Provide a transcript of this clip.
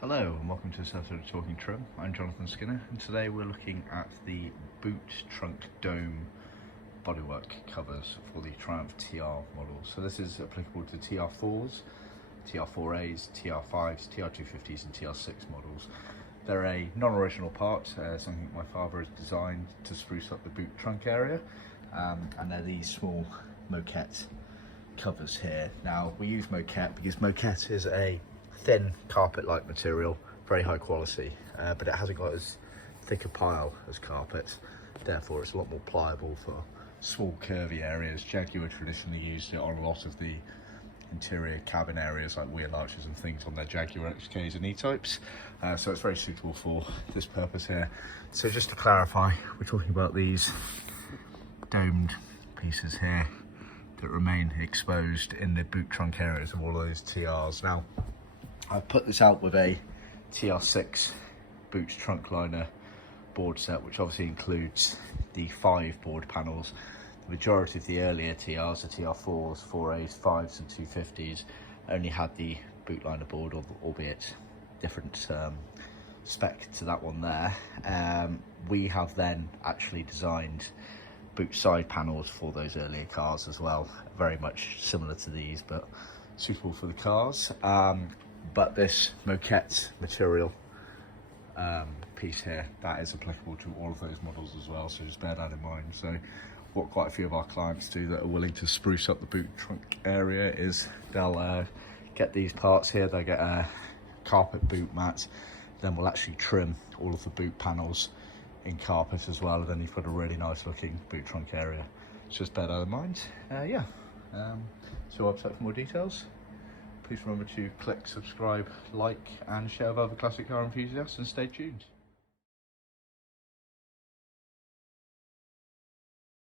Hello and welcome to this episode of Talkin Trim. I'm Jonathon Skinner and today we're looking at the boot trunk dome bodywork covers for the Triumph TR model. So this is applicable to TR4s, TR4As, TR5s, TR250s and TR6 models. They're a non-original part, something my father has designed to spruce up the boot trunk area, and they're these small Moquette covers here. Now we use Moquette because Moquette is a thin carpet-like material, very high quality, but it hasn't got as thick a pile as carpet, therefore it's a lot more pliable for small curvy areas. Jaguar traditionally used it on a lot of the interior cabin areas like wheel arches and things on their Jaguar XKs and E-types, so it's very suitable for this purpose here. So just to clarify, we're talking about these domed pieces here that remain exposed in the boot trunk areas of all of those TRs. Now I've put this out with a TR6 boot trunk liner board set, which obviously includes the 5 board panels. The majority of the earlier TRs, the TR4s, 4As, 5s and 250s only had the boot liner board, albeit different spec to that one there. We have then actually designed boot side panels for those earlier cars as well, very much similar to these but suitable for the cars. But this Moquette material piece here, that is applicable to all of those models as well, so just bear that in mind. So what quite a few of our clients do that are willing to spruce up the boot trunk area is they'll get these parts here, they'll get a carpet boot mat, then we'll actually trim all of the boot panels in carpet as well, and then you've got a really nice looking boot trunk area. So just bear that in mind. So website for more details. Please remember to click, subscribe, like and share with other classic car enthusiasts, and stay tuned.